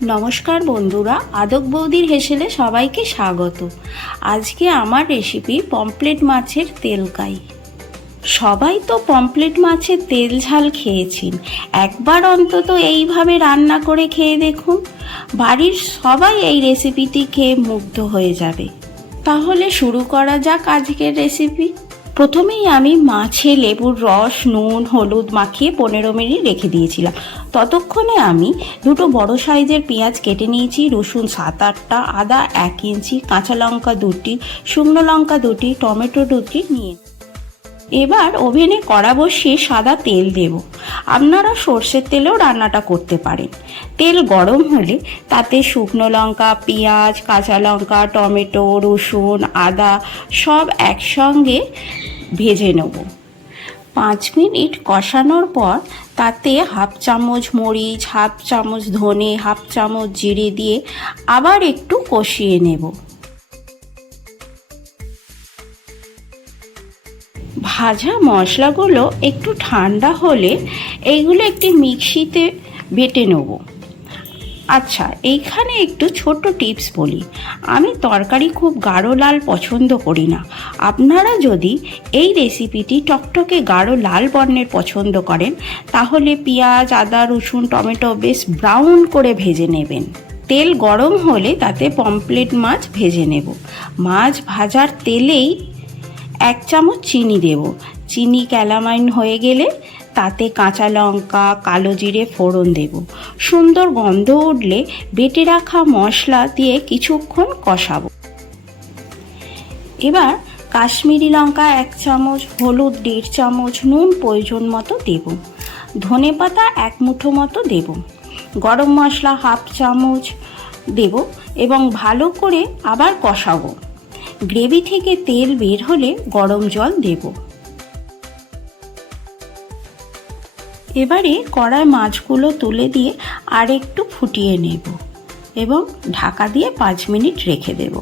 নমস্কার বন্ধুরা, আদক বৌদির হেসেলে সবাইকে স্বাগত। আজকে আমার রেসিপি পমফ্রেট মাছের তেলকাই। সবাই তো পমফ্রেট মাছের তেল ঝাল খেয়েছেন, একবার অন্তত এইভাবে রান্না করে খেয়ে দেখুন। বাড়ির সবাই এই রেসিপিটি খেয়ে মুগ্ধ হয়ে যাবে। তাহলে শুরু করা যাক আজকের রেসিপি। প্রথমেই আমি মাছে লেবুর রস, নুন, হলুদ মাখিয়ে 15 মিনিট রেখে দিয়েছিলাম। ততক্ষণে আমি দুটো বড় সাইজের পেঁয়াজ কেটে নিয়েছি, রসুন 7-8টা, আদা 1 ইঞ্চি, কাঁচা লঙ্কা 2টি, শুকনো লঙ্কা 2টি, টমেটো 2টি নিয়ে এবার ওভেনে কড়া বসিয়ে সাদা তেল দেব। আপনারা সর্ষের তেলেও রান্নাটা করতে পারেন। তেল গরম হলে তাতে শুকনো লঙ্কা, পেঁয়াজ, কাঁচা লঙ্কা, টমেটো, রসুন, আদা সব একসঙ্গে ভেজে নেব। 5 মিনিট কষানোর পর তাতে হাফ চামচ মরিচ, হাফ চামচ ধনে, হাফ চামচ জিরে দিয়ে আবার একটু কষিয়ে নেব। ভাজা মশলাগুলো একটু ঠান্ডা হলে এইগুলো একটি মিক্সিতে বেটে নেব। আচ্ছা, এইখানে একটু ছোট্ট টিপস বলি। আমি তরকারি খুব গাঢ় লাল পছন্দ করি না। আপনারা যদি এই রেসিপিটি টকটকে গাঢ় লাল বর্ণের পছন্দ করেন তাহলে পেঁয়াজ, আদা, রসুন, টমেটো বেশ ব্রাউন করে ভেজে নেবেন। তেল গরম হলে তাতে পমফ্রেট মাছ ভেজে নেব। মাছ ভাজার তেলেই 1 চামচ চিনি দেব। চিনি ক্যালামাইন হয়ে গেলে তাতে কাঁচা লঙ্কা, কালো জিরে ফোড়ন দেব। সুন্দর গন্ধ উঠলে বেটে রাখা মশলা দিয়ে কিছুক্ষণ কষাবো। এবার কাশ্মীরি লঙ্কা 1 চামচ, হলুদ 1.5 চামচ, নুন প্রয়োজন মতো দেব। ধনেপাতা 1 মুঠো মতো দেব। গরম মশলা হাফ চামচ দেব এবং ভালো করে আবার কষাবো। গ্রেভি থেকে তেল বের হলে গরম জল দেব। এবারে কড়ায় মাছগুলো তুলে দিয়ে আর একটু ফুটিয়ে নেব এবং ঢাকা দিয়ে 5 মিনিট রেখে দেব।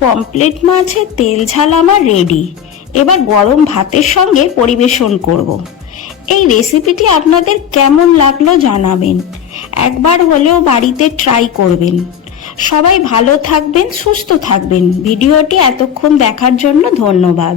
পমফ্রেট মাছের তেল ঝাল আমার রেডি। এবার গরম ভাতের সঙ্গে পরিবেশন করব। এই রেসিপিটি আপনাদের কেমন লাগলো জানাবেন। একবার হলেও বাড়িতে ট্রাই করবেন। সবাই ভালো থাকবেন, সুস্থ থাকবেন। ভিডিওটি এতক্ষণ দেখার জন্য ধন্যবাদ।